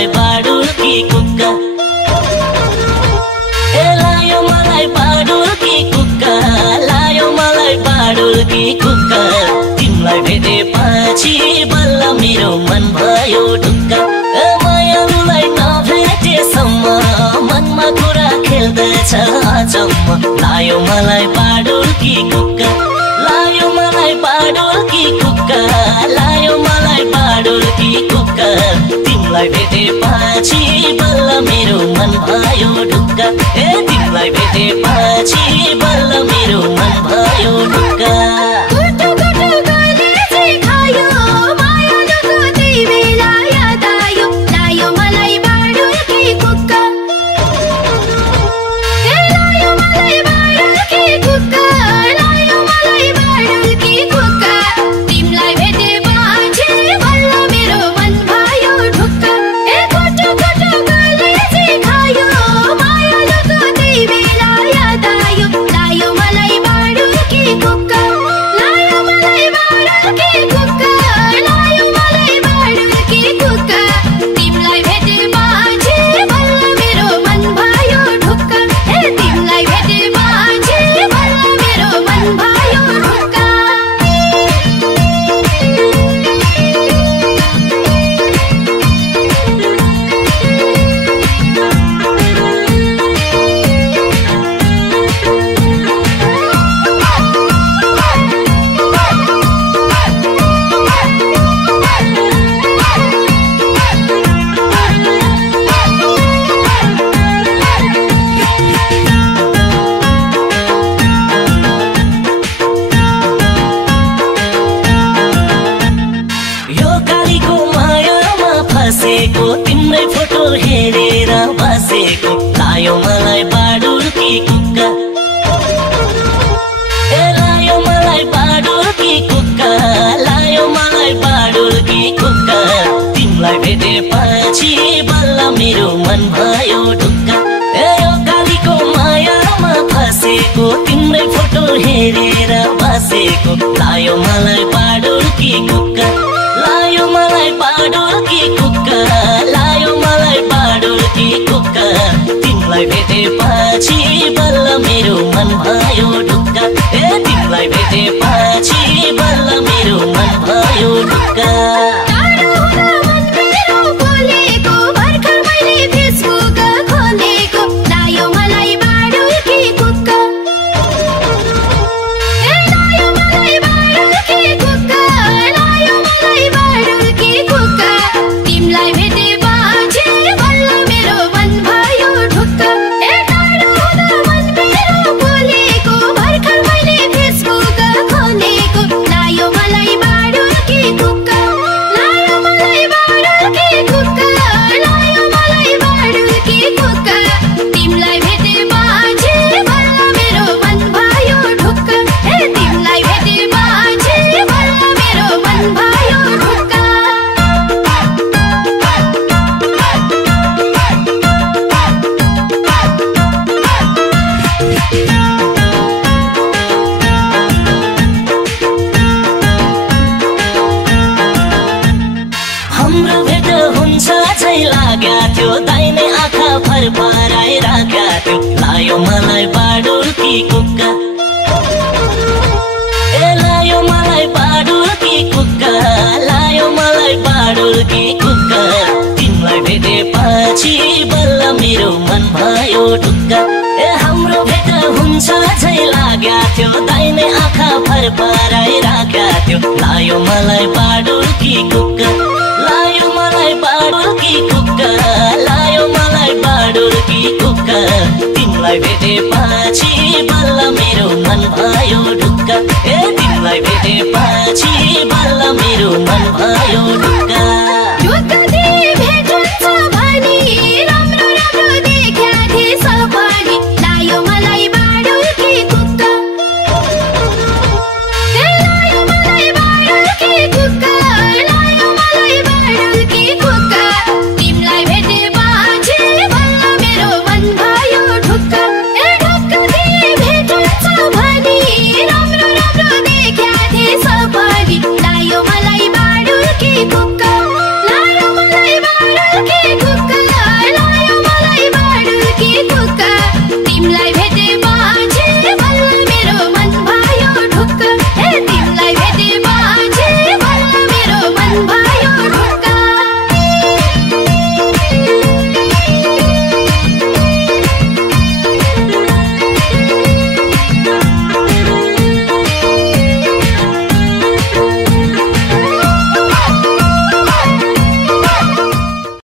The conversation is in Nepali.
मलाई बाडुल कि कुक्का ए लायो मलाई बाडुल कि कुक्का लायो मलाई बाडुल कि कुक्का तिमीलाई भेटेपछि बल्ल मेरो मन भयो ढुक्का मायालुलाई नभेटेसम्म मनमा कुरा खेल्दछ अचम्म लायो मलाई बाडुल कि कुक्का लायो मलाई बाडुल कि कुक्का लायो मलाई बाडुल कि कुक्का तिमीलाई भेटेपछि बल्ल मेरो मन भयो ढुक्का ए तिमीलाई भेटेपछि बल्ल मेरो मन भयो ढुक्का तिम्रै फोटो हेरेर बसेको लायो मलाई बाडुल कि कुक्का ए लायो मलाई बाडुल कि कुक्का लायो मलाई बाडुल कि कुक्का तिमीलाई भेटेपछि बल्ल मेरो मन भयो ढुक्का ए यो कालीको मायामा फसेको तिम्रै फोटो हेरेर बसेको लायो मलाई बाडुल कि कुक्का लायो मलाई बाडुल कि कुक्का लायो मलाई बाडुल कि कुक्का तिमीलाई भेटेपछि बल्ल मेरो मन भयो ढुक्का ए तिमीलाई भेटेपछि बल्ल मेरो मन भयो ढुक्का दाहिने आँखा फरफराइरहेका थियो लायो मलाई बाडुल कि कुक्का ए लायो मलाई बाडुल कि कुक्का लायो मलाई बाडुल कि कुक्का तिमीलाई भेटेपछि बल्ल मेरो मन भयो ढुक्का ए हाम्रो भेट हुन्छ झै लाग्या थियो दाहिने आँखा फरफराइरहेका थियो लायो मलाई बाडुल कि कुक्का